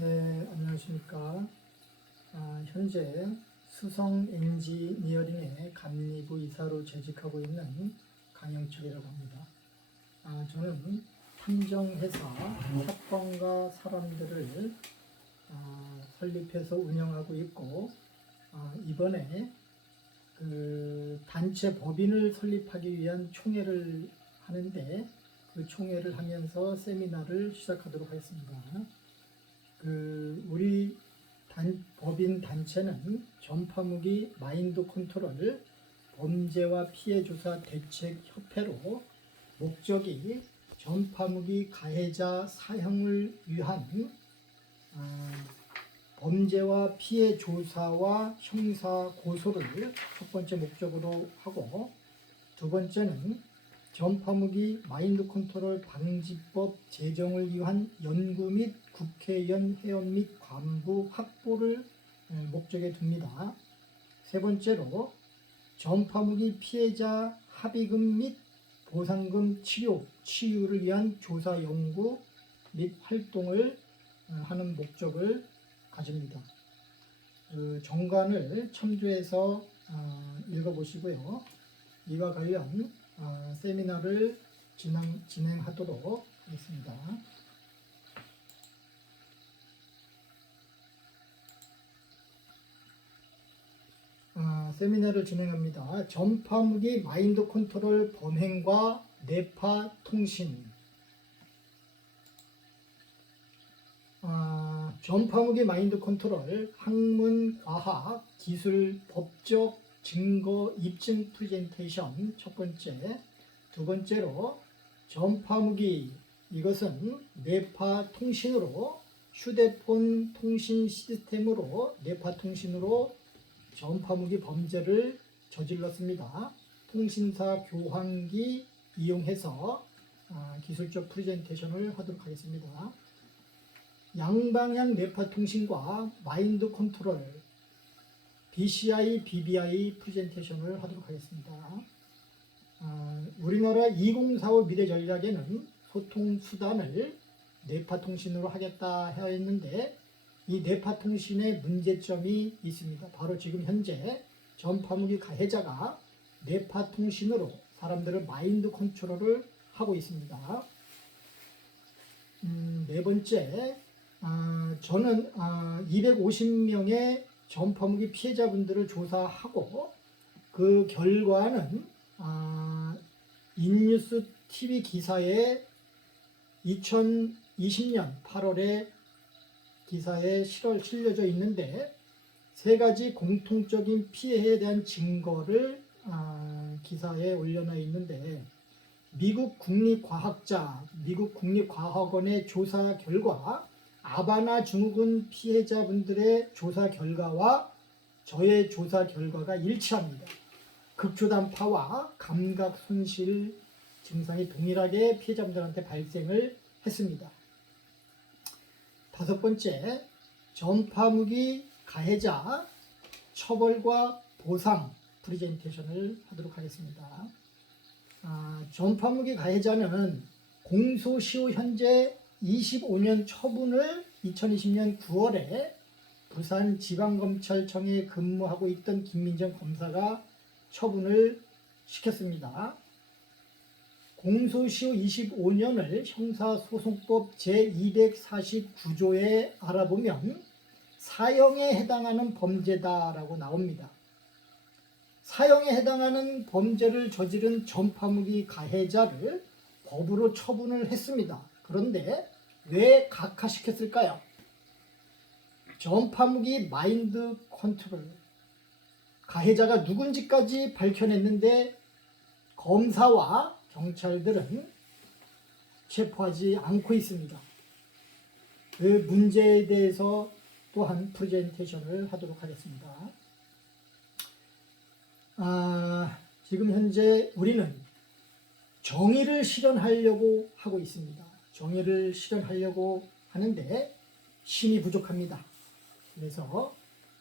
네, 안녕하십니까. 현재 수성 엔지니어링의 감리부 이사로 재직하고 있는 강영철이라고 합니다. 저는 탐정회사 합방과 사람들을 설립해서 운영하고 있고, 이번에 그 단체 법인을 설립하기 위한 총회를 하는데, 그 총회를 하면서 세미나를 시작하도록 하겠습니다. 우리 법인 단체는 전파무기 마인드 컨트롤 범죄와 피해 조사 대책 협회로 목적이 전파무기 가해자 사형을 위한 범죄와 피해 조사와 형사 고소를 첫 번째 목적으로 하고, 두 번째는 전파무기 마인드 컨트롤 방지법 제정을 위한 연구 및 국회의원 회원 및 간부 확보를 목적에 둡니다. 세 번째로 전파무기 피해자 합의금 및 보상금 치유를 위한 조사 연구 및 활동을 하는 목적을 가집니다. 정관을 참조해서 읽어보시고요. 이와 관련 세미나를 진행하도록 하겠습니다. 세미나를 진행합니다. 전파무기 마인드 컨트롤 범행과 뇌파 통신. 전파무기 마인드 컨트롤 학문, 과학, 기술, 법적 증거 입증 프레젠테이션 첫 번째. 두 번째로 전파무기, 이것은 뇌파 통신으로, 휴대폰 통신 시스템으로 뇌파 통신으로 전파무기 범죄를 저질렀습니다. 통신사 교환기 이용해서 기술적 프레젠테이션을 하도록 하겠습니다. 양방향 뇌파 통신과 마인드 컨트롤 BCI, BBI 프레젠테이션을 하도록 하겠습니다. 우리나라 2045 미래 전략에는 소통 수단을 뇌파 통신으로 하겠다 하였는데, 이 뇌파 통신의 문제점이 있습니다. 바로 지금 현재 전파무기 가해자가 뇌파 통신으로 사람들을 마인드 컨트롤을 하고 있습니다. 네 번째, 저는 250명의 전파무기 피해자분들을 조사하고, 그 결과는 인뉴스 TV 기사에 2020년 8월에 기사에 실려져 있는데, 세 가지 공통적인 피해에 대한 증거를 기사에 올려놔 있는데, 미국 국립과학원의 조사 결과, 아바나 증후군 피해자분들의 조사 결과와 저의 조사 결과가 일치합니다. 극초단파와 감각 손실 증상이 동일하게 피해자분들한테 발생을 했습니다. 다섯 번째, 전파무기 가해자 처벌과 보상 프레젠테이션을 하도록 하겠습니다. 전파무기 가해자는 공소시효 현재 25년 처분을 2020년 9월에 부산지방검찰청에 근무하고 있던 김민정 검사가 처분을 시켰습니다. 공소시효 25년을 형사소송법 제249조에 알아보면 사형에 해당하는 범죄다라고 나옵니다. 사형에 해당하는 범죄를 저지른 전파무기 가해자를 법으로 처분을 했습니다. 그런데 왜 각하시켰을까요? 전파무기 마인드 컨트롤 가해자가 누군지까지 밝혀냈는데 검사와 경찰들은 체포하지 않고 있습니다. 그 문제에 대해서 또한 프레젠테이션을 하도록 하겠습니다. 지금 현재 우리는 정의를 실현하려고 하고 있습니다. 정의를 실현하려고 하는데 힘이 부족합니다. 그래서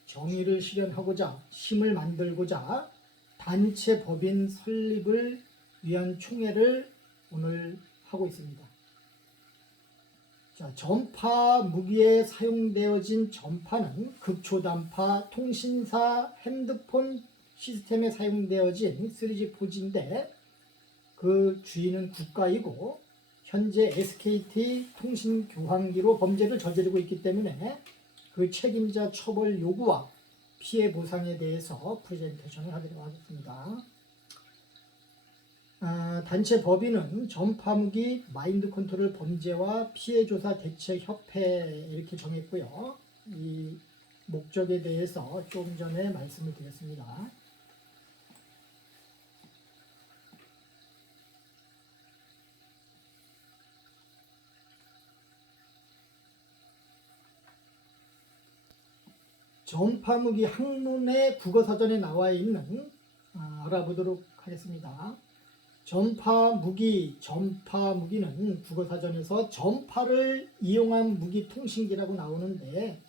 정의를 실현하고자, 힘을 만들고자 단체 법인 설립을 위한 총회를 오늘 하고 있습니다. 자, 전파 무기에 사용되어진 전파는 극초단파 통신사 핸드폰 시스템에 사용되어진 3G, 4G인데 그 주인은 국가이고 현재 SKT 통신교환기로 범죄를 저지르고 있기 때문에 그 책임자 처벌 요구와 피해 보상에 대해서 프레젠테이션을 하도록 하겠습니다. 단체 법인은 전파무기 마인드 컨트롤 범죄와 피해조사 대책협회 이렇게 정했고요. 이 목적에 대해서 좀 전에 말씀을 드렸습니다. 전파무기 학문의 국어사전에 나와 있는 알아보도록 하겠습니다. 전파무기는 국어사전에서 전파를 이용한 무기 통신기라고 나오는데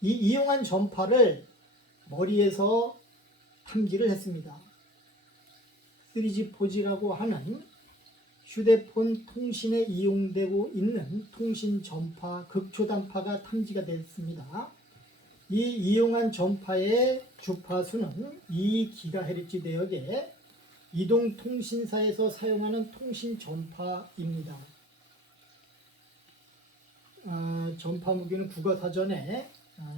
이 이용한 전파를 머리에서 탐지를 했습니다. 3G, 4G라고 하는 휴대폰 통신에 이용되고 있는 통신 전파, 극초단파가 탐지가 됐습니다. 이 이용한 전파의 주파수는 2GHz 대역의 이동통신사에서 사용하는 통신 전파입니다. 전파무기는 국어사전에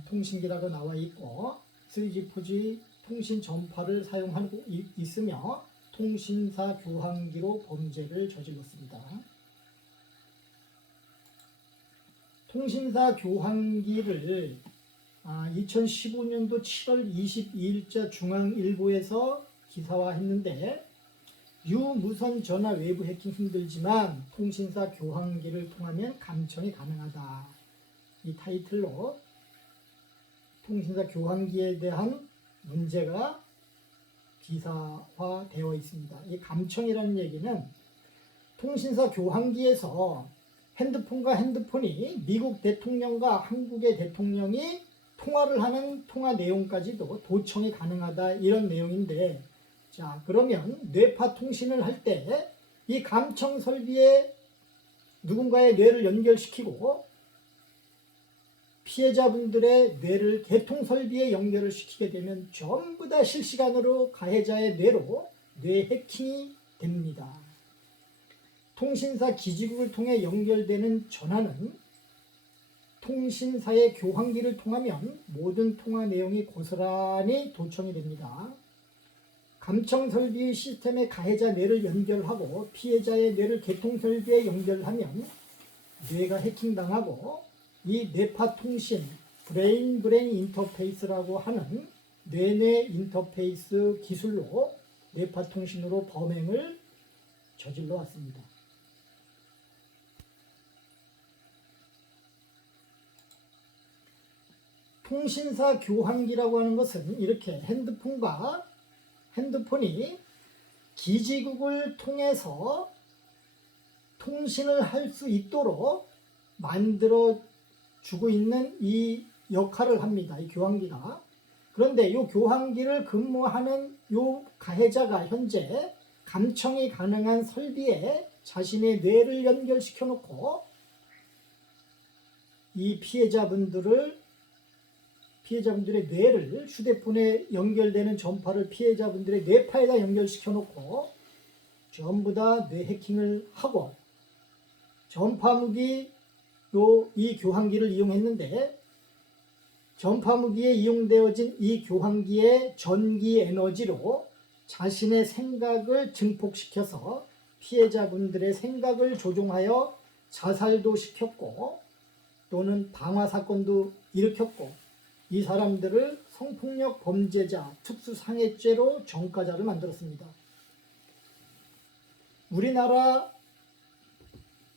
통신기라고 나와 있고 3G, 4G 통신 전파를 사용하고 있으며 통신사 교환기로 범죄를 저질렀습니다. 통신사 교환기를 2015년도 7월 22일자 중앙일보에서 기사화했는데 유무선 전화 외부 해킹 힘들지만 통신사 교환기를 통하면 감청이 가능하다. 이 타이틀로 통신사 교환기에 대한 문제가 기사화되어 있습니다. 이 감청이라는 얘기는 통신사 교환기에서 핸드폰과 핸드폰이 미국 대통령과 한국의 대통령이 통화를 하는 통화 내용까지도 도청이 가능하다 이런 내용인데 자 그러면 뇌파 통신을 할 때 이 감청 설비에 누군가의 뇌를 연결시키고 피해자분들의 뇌를 개통 설비에 연결을 시키게 되면 전부 다 실시간으로 가해자의 뇌로 뇌 해킹이 됩니다. 통신사 기지국을 통해 연결되는 전화는 통신사의 교환기를 통하면 모든 통화 내용이 고스란히 도청이 됩니다. 감청 설비의 시스템에 가해자 뇌를 연결하고 피해자의 뇌를 개통 설비에 연결하면 뇌가 해킹당하고 이 뇌파 통신 브레인 인터페이스라고 하는 뇌 인터페이스 기술로 뇌파 통신으로 범행을 저질러 왔습니다. 통신사 교환기라고 하는 것은 이렇게 핸드폰이 기지국을 통해서 통신을 할 수 있도록 만들어 주고 있는 이 역할을 합니다. 이 교환기가. 그런데 이 교환기를 근무하는 이 가해자가 현재 감청이 가능한 설비에 자신의 뇌를 연결시켜 놓고 이 피해자분들의 뇌를 휴대폰에 연결되는 전파를 피해자분들의 뇌파에다 연결시켜 놓고 전부 다 뇌 해킹을 하고 전파무기 이 교환기를 이용했는데 전파무기에 이용되어진 이 교환기의 전기 에너지로 자신의 생각을 증폭시켜서 피해자분들의 생각을 조종하여 자살도 시켰고 또는 방화 사건도 일으켰고 이 사람들을 성폭력 범죄자 특수상해죄로 전과자를 만들었습니다. 우리나라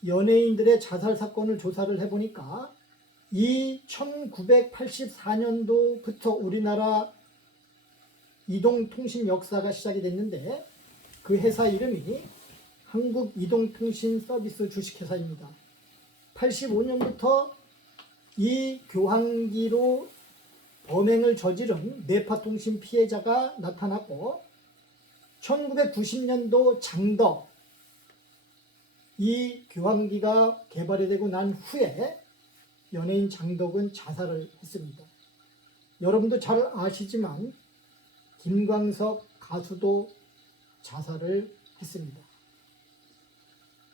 연예인들의 자살 사건을 조사를 해보니까 이 1984년도부터 우리나라 이동통신 역사가 시작이 됐는데 그 회사 이름이 한국이동통신서비스 주식회사입니다. 85년부터 이 교환기로 범행을 저지른 뇌파통신 피해자가 나타났고 1990년도 장덕 이 교환기가 개발이 되고 난 후에 연예인 장덕은 자살을 했습니다. 여러분도 잘 아시지만 김광석 가수도 자살을 했습니다.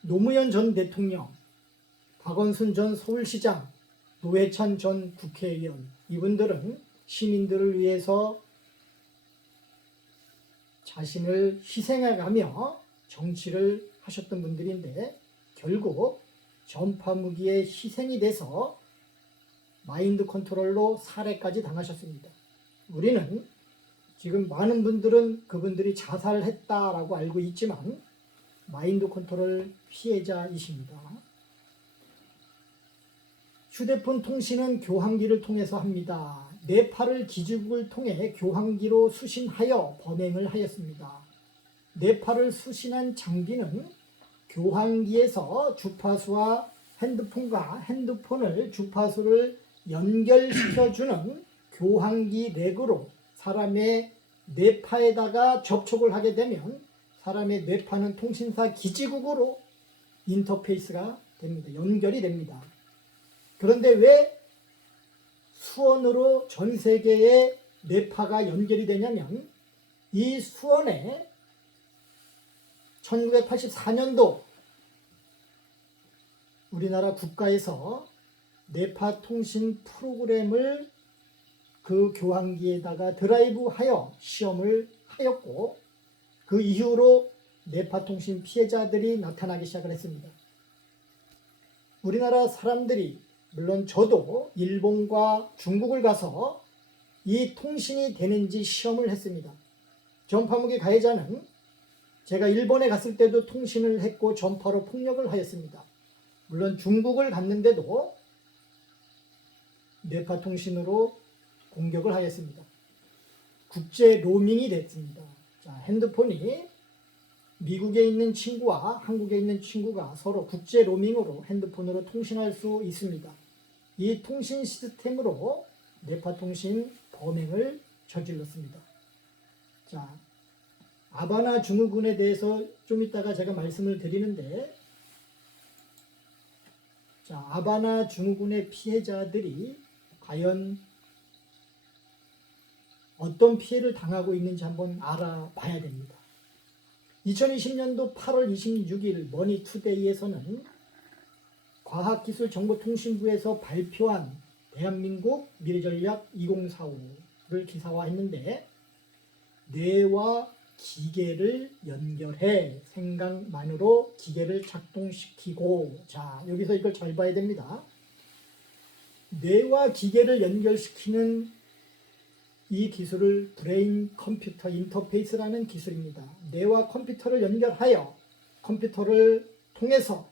노무현 전 대통령, 박원순 전 서울시장, 노회찬 전 국회의원, 이분들은 시민들을 위해서 자신을 희생해가며 정치를 하셨던 분들인데 결국 전파무기에 희생이 돼서 마인드 컨트롤로 살해까지 당하셨습니다. 우리는 지금 많은 분들은 그분들이 자살했다라고 알고 있지만 마인드 컨트롤 피해자이십니다. 휴대폰 통신은 교환기를 통해서 합니다. 네팔을 기지국을 통해 교환기로 수신하여 범행을 하였습니다. 네팔을 수신한 장비는 교환기에서 주파수와 핸드폰과 핸드폰을 주파수를 연결시켜주는 교환기 렉으로 사람의 뇌파에다가 접촉을 하게 되면 사람의 뇌파는 통신사 기지국으로 인터페이스가 됩니다. 연결이 됩니다. 그런데 왜 수원으로 전 세계의 뇌파가 연결이 되냐면 이 수원에 1984년도 우리나라 국가에서 뇌파 통신 프로그램을 그 교환기에다가 드라이브하여 시험을 하였고 그 이후로 뇌파 통신 피해자들이 나타나기 시작을 했습니다. 우리나라 사람들이 물론 저도 일본과 중국을 가서 이 통신이 되는지 시험을 했습니다. 전파무기 가해자는 제가 일본에 갔을 때도 통신을 했고 전파로 폭력을 하였습니다. 물론 중국을 갔는데도 뇌파 통신으로 공격을 하였습니다. 국제 로밍이 됐습니다. 자, 핸드폰이 미국에 있는 친구와 한국에 있는 친구가 서로 국제 로밍으로 핸드폰으로 통신할 수 있습니다. 이 통신 시스템으로 뇌파 통신 범행을 저질렀습니다. 자, 아바나 증후군에 대해서 좀 이따가 제가 말씀을 드리는데, 자, 아바나 증후군의 피해자들이 과연 어떤 피해를 당하고 있는지 한번 알아봐야 됩니다. 2020년도 8월 26일 머니투데이에서는 과학기술정보통신부에서 발표한 대한민국 미래전략 2045를 기사화했는데 뇌와 기계를 연결해 생각만으로 기계를 작동시키고, 자, 여기서 이걸 잘 봐야 됩니다. 뇌와 기계를 연결시키는 이 기술을 브레인 컴퓨터 인터페이스라는 기술입니다. 뇌와 컴퓨터를 연결하여 컴퓨터를 통해서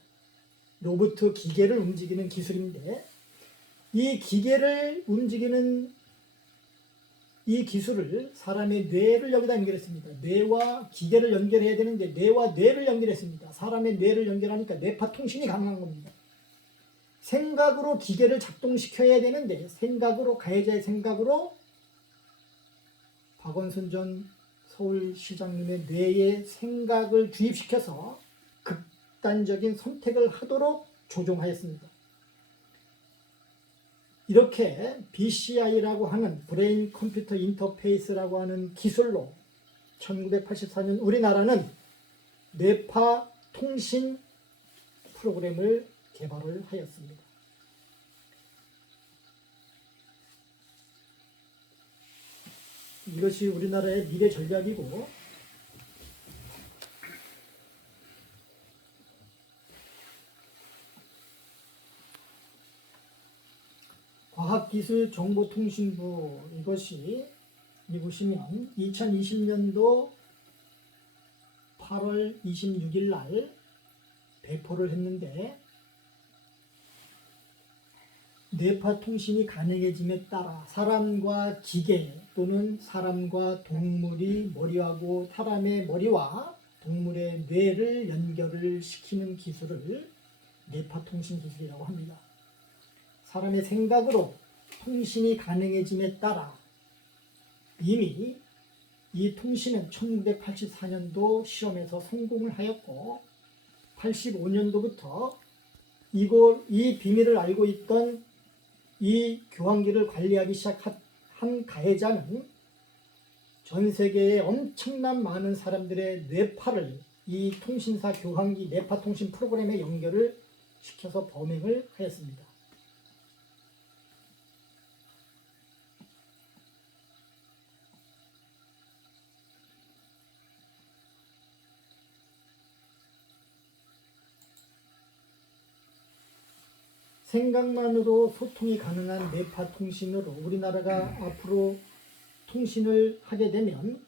로봇 기계를 움직이는 기술인데, 이 기계를 움직이는 이 기술을 사람의 뇌를 여기다 연결했습니다. 뇌와 기계를 연결해야 되는데 뇌와 뇌를 연결했습니다. 사람의 뇌를 연결하니까 뇌파 통신이 가능한 겁니다. 생각으로 기계를 작동시켜야 되는데 생각으로, 가해자의 생각으로 박원순 전 서울시장님의 뇌에 생각을 주입시켜서 극단적인 선택을 하도록 조종하였습니다. 이렇게 BCI라고 하는 브레인 컴퓨터 인터페이스라고 하는 기술로 1984년 우리나라는 뇌파 통신 프로그램을 개발을 하였습니다. 이것이 우리나라의 미래 전략이고, 과학기술정보통신부, 이것이 이 보시면 2020년도 8월 26일 날 배포를 했는데, 뇌파 통신이 가능해짐에 따라 사람과 기계 또는 사람과 동물이 머리하고 사람의 머리와 동물의 뇌를 연결을 시키는 기술을 뇌파 통신 기술이라고 합니다. 사람의 생각으로 통신이 가능해짐에 따라 이미 이 통신은 1984년도 시험에서 성공을 하였고 85년도부터 이 비밀을 알고 있던 이 교환기를 관리하기 시작한 가해자는 전 세계에 엄청난 많은 사람들의 뇌파를 이 통신사 교환기 뇌파 통신 프로그램에 연결을 시켜서 범행을 하였습니다. 생각만으로 소통이 가능한 뇌파 통신으로 우리나라가 앞으로 통신을 하게 되면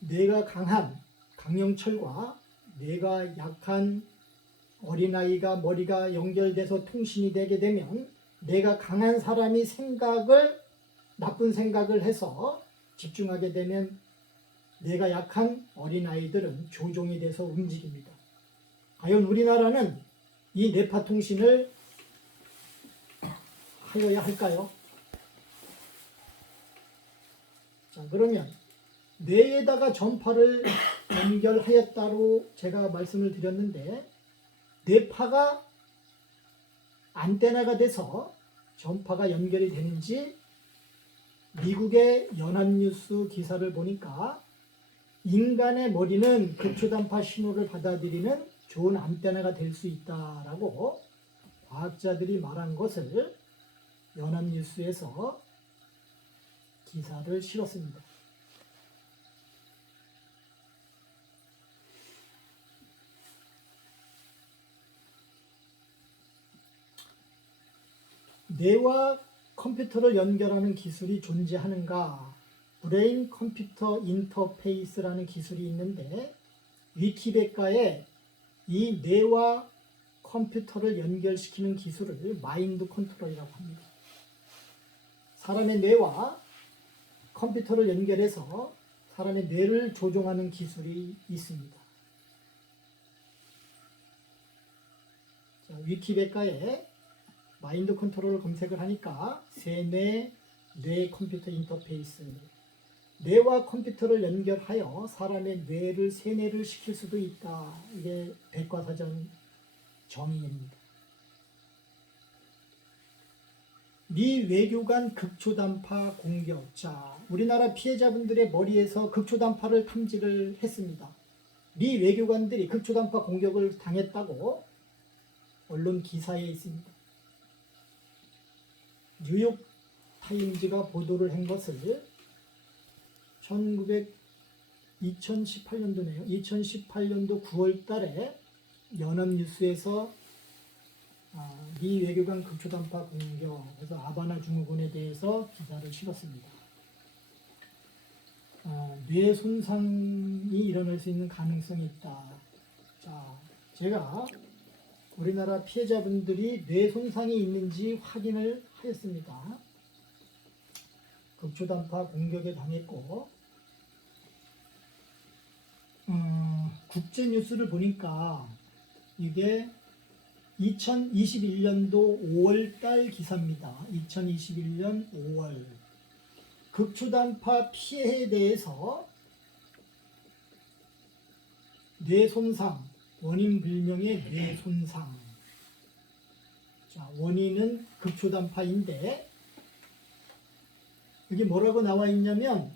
뇌가 강한 강영철과 뇌가 약한 어린아이가 머리가 연결돼서 통신이 되게 되면 뇌가 강한 사람이 나쁜 생각을 해서 집중하게 되면 뇌가 약한 어린아이들은 조종이 돼서 움직입니다. 과연 우리나라는 이 뇌파 통신을 하여야 할까요? 자, 그러면 뇌에다가 전파를 연결하였다고 제가 말씀을 드렸는데 뇌파가 안테나가 돼서 전파가 연결이 되는지 미국의 연합뉴스 기사를 보니까 인간의 머리는 극초단파 신호를 받아들이는 좋은 안테나가 될 수 있다라고 과학자들이 말한 것을 연합뉴스에서 기사를 실었습니다. 뇌와 컴퓨터를 연결하는 기술이 존재하는가? 브레인 컴퓨터 인터페이스라는 기술이 있는데 위키백과에 이 뇌와 컴퓨터를 연결시키는 기술을 마인드 컨트롤이라고 합니다. 사람의 뇌와 컴퓨터를 연결해서 사람의 뇌를 조종하는 기술이 있습니다. 자, 위키백과에 마인드 컨트롤을 검색을 하니까 세뇌, 뇌 컴퓨터 인터페이스, 뇌와 컴퓨터를 연결하여 사람의 뇌를 세뇌를 시킬 수도 있다. 이게 백과사전 정의입니다. 미 외교관 극초단파 공격. 자, 우리나라 피해자분들의 머리에서 극초단파를 탐지를 했습니다. 미 외교관들이 극초단파 공격을 당했다고 언론 기사에 있습니다. 뉴욕 타임즈가 보도를 한 것을 2018년도네요. 2018년도 9월 달에 연합뉴스에서 미 외교관 극초단파 공격, 그래서 아바나 증후군에 대해서 기사를 실었습니다. 뇌 손상이 일어날 수 있는 가능성이 있다. 자, 제가 우리나라 피해자분들이 뇌 손상이 있는지 확인을 하였습니다. 극초단파 공격에 당했고 국제뉴스를 보니까 이게 2021년도 5월달 기사입니다. 2021년 5월 극초단파 피해에 대해서 뇌손상, 원인 불명의 뇌손상. 자, 원인은 극초단파인데 여기 뭐라고 나와 있냐면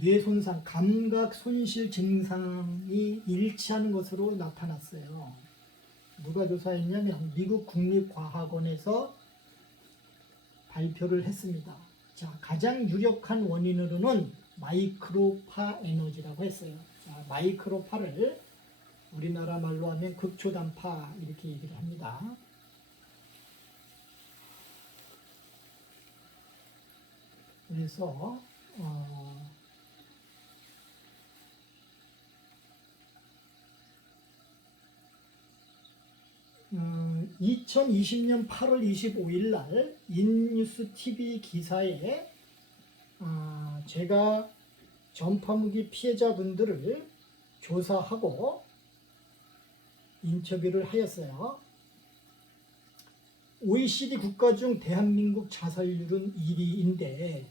뇌손상, 감각 손실 증상이 일치하는 것으로 나타났어요. 누가 조사했냐면 미국 국립과학원에서 발표를 했습니다. 자, 가장 유력한 원인으로는 마이크로파 에너지라고 했어요. 자, 마이크로파를 우리나라 말로 하면 극초단파 이렇게 얘기를 합니다. 그래서 2020년 8월 25일 날 인뉴스 TV 기사에 제가 전파무기 피해자분들을 조사하고 인터뷰를 하였어요. OECD 국가 중 대한민국 자살률은 1위인데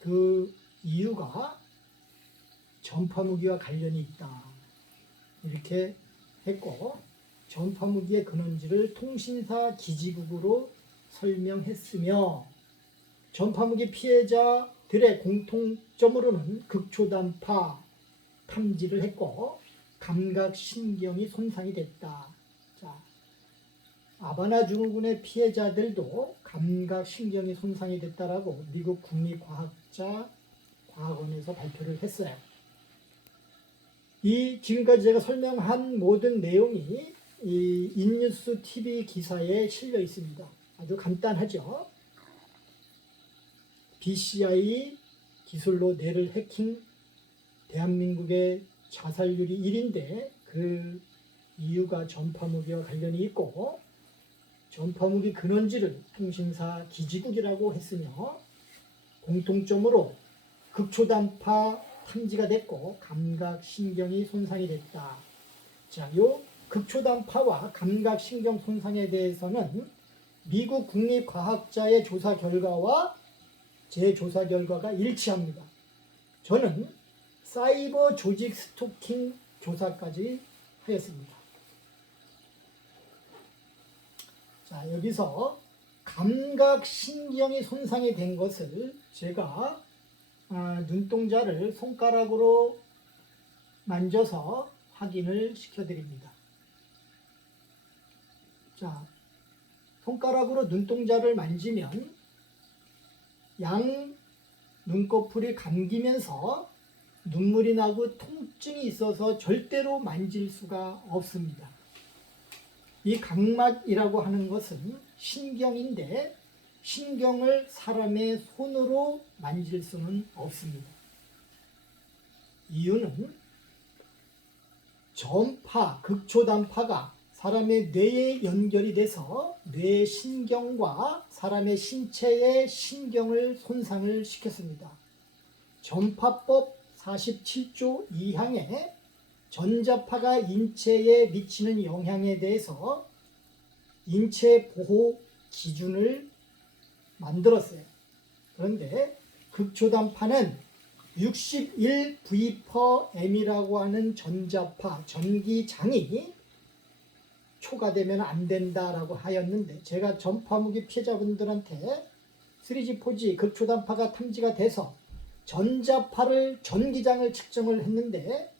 그 이유가 전파무기와 관련이 있다. 이렇게 했고 전파무기의 근원지를 통신사 기지국으로 설명했으며 전파무기 피해자들의 공통점으로는 극초단파 탐지를 했고 감각신경이 손상이 됐다. 자, 아바나 증후군의 피해자들도 감각신경이 손상이 됐다라고 미국 국립과학원에서 발표를 했어요. 이 지금까지 제가 설명한 모든 내용이 이 인뉴스 TV 기사에 실려 있습니다. 아주 간단하죠. BCI 기술로 뇌를 해킹, 대한민국의 자살률이 1인데 그 이유가 전파무기와 관련이 있고 전파무기 근원지를 통신사 기지국이라고 했으며 공통점으로 극초단파 탐지가 됐고 감각신경이 손상이 됐다. 자, 요 극초단파와 감각신경 손상에 대해서는 미국 국립과학자의 조사 결과와 제 조사 결과가 일치합니다. 저는 사이버 조직 스토킹 조사까지 하였습니다. 자, 여기서 감각신경이 손상이 된 것을 제가 눈동자를 손가락으로 만져서 확인을 시켜드립니다. 자, 손가락으로 눈동자를 만지면 양 눈꺼풀이 감기면서 눈물이 나고 통증이 있어서 절대로 만질 수가 없습니다. 이 각막이라고 하는 것은 신경인데 신경을 사람의 손으로 만질 수는 없습니다. 이유는 전파, 극초단파가 사람의 뇌에 연결이 돼서 뇌 신경과 사람의 신체의 신경을 손상을 시켰습니다. 전파법 47조 2항에 전자파가 인체에 미치는 영향에 대해서 인체 보호 기준을 만들었어요. 그런데 극초단파는 61V/M이라고 하는 전자파, 전기장이 초과되면 안 된다라고 하였는데 제가 전파무기 피해자분들한테 3G, 4G 극초단파가 탐지가 돼서 전자파를 전기장을 측정을 했는데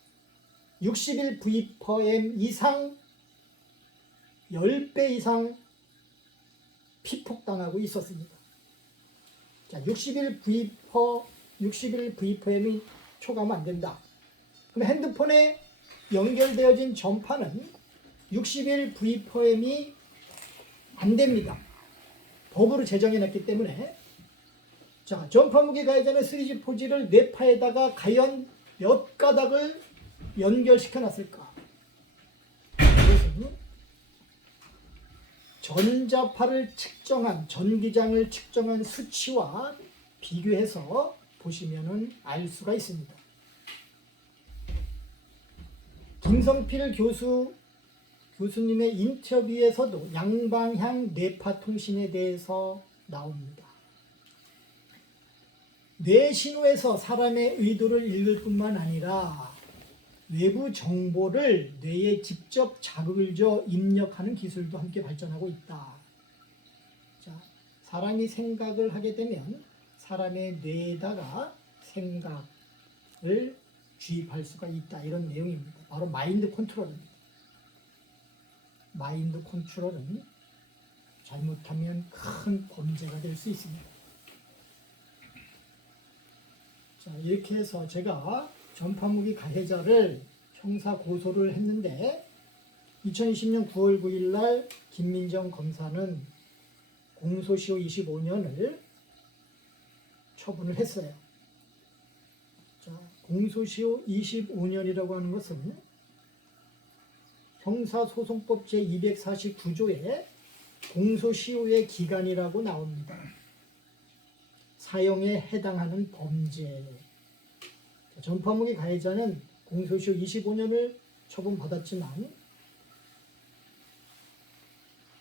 61V/M 이상 10배 이상 피폭당하고 있었습니다. 자, 61V/M이 초과하면 안 된다. 그럼 핸드폰에 연결되어진 전파는 61V/M이 안 됩니다. 법으로 제정해놨기 때문에. 자, 전파무기 가해자는 3G, 4G를 뇌파에다가 과연 몇 가닥을 연결시켜 놨을까? 이것은 전자파를 측정한, 전기장을 측정한 수치와 비교해서 보시면 알 수가 있습니다. 김성필 교수님의 인터뷰에서도 양방향 뇌파 통신에 대해서 나옵니다. 뇌 신호에서 사람의 의도를 읽을 뿐만 아니라 외부 정보를 뇌에 직접 자극을 줘 입력하는 기술도 함께 발전하고 있다. 자, 사람이 생각을 하게 되면 사람의 뇌에다가 생각을 주입할 수가 있다. 이런 내용입니다. 바로 마인드 컨트롤입니다. 마인드 컨트롤은 잘못하면 큰 범죄가 될 수 있습니다. 자, 이렇게 해서 제가 전파무기 가해자를 형사 고소를 했는데 2020년 9월 9일 날 김민정 검사는 공소시효 25년을 처분을 했어요. 자, 공소시효 25년이라고 하는 것은 형사소송법 제249조에 공소시효의 기간이라고 나옵니다. 사형에 해당하는 범죄. 전파무기 가해자는 공소시효 25년을 처분받았지만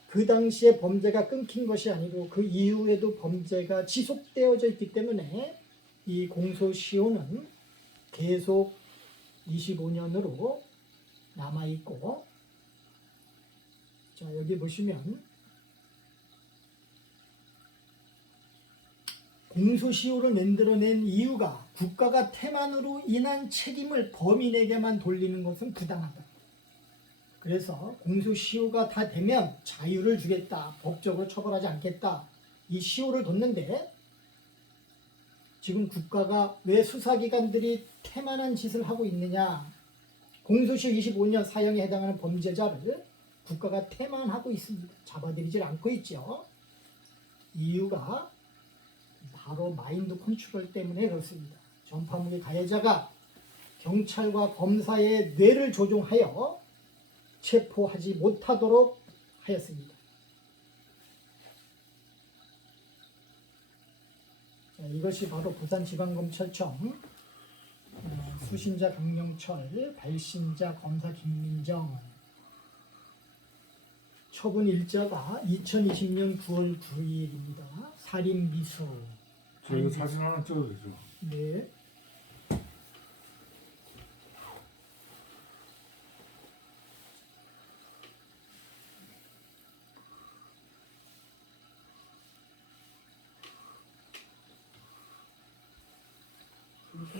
그 당시에 범죄가 끊긴 것이 아니고 그 이후에도 범죄가 지속되어져 있기 때문에 이 공소시효는 계속 25년으로 남아있고, 자, 여기 보시면 공소시효를 만들어낸 이유가 국가가 태만으로 인한 책임을 범인에게만 돌리는 것은 부당하다. 그래서 공소시효가 다 되면 자유를 주겠다, 법적으로 처벌하지 않겠다, 이 시효를 뒀는데 지금 국가가 왜 수사기관들이 태만한 짓을 하고 있느냐. 공소시효 25년 사형에 해당하는 범죄자를 국가가 태만하고 있습니다. 잡아들이질 않고 있죠. 이유가 바로 마인드 컨트롤 때문에 그렇습니다. 전파무기 가해자가 경찰과 검사의 뇌를 조종하여 체포하지 못하도록 하였습니다. 자, 이것이 바로 부산지방검찰청 수신자 강영철, 발신자 검사 김민정, 처분 일자가 2020년 9월 9일입니다. 살인 미수. 저 이거 사진 하나 찍어도 되죠? 네.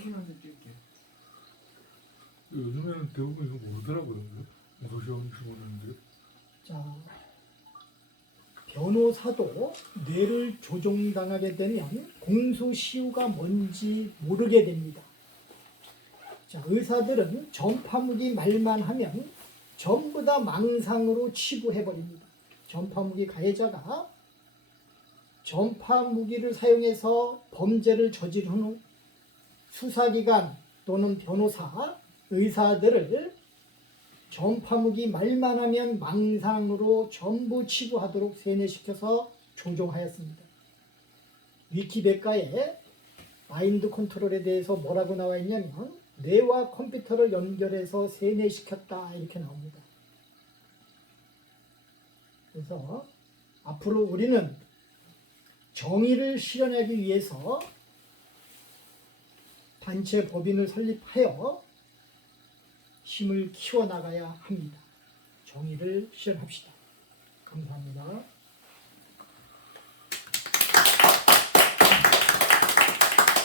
사진한테 찍을게요. 요즘에는 대부분 이거 모르더라고요. 공소시효 모르는데. 자, 변호사도 뇌를 조종당하게 되면 공소시효가 뭔지 모르게 됩니다. 자, 의사들은 전파무기 말만 하면 전부 다 망상으로 치부해버립니다. 전파무기 가해자가 전파무기를 사용해서 범죄를 저지른 후 수사기관 또는 변호사, 의사들을 전파무기 말만 하면 망상으로 전부 치부하도록 세뇌시켜서 조종하였습니다. 위키백과에 마인드 컨트롤에 대해서 뭐라고 나와 있냐면 뇌와 컴퓨터를 연결해서 세뇌시켰다 이렇게 나옵니다. 그래서 앞으로 우리는 정의를 실현하기 위해서 단체 법인을 설립하여 힘을 키워나가야 합니다. 정의를 실현합시다. 감사합니다.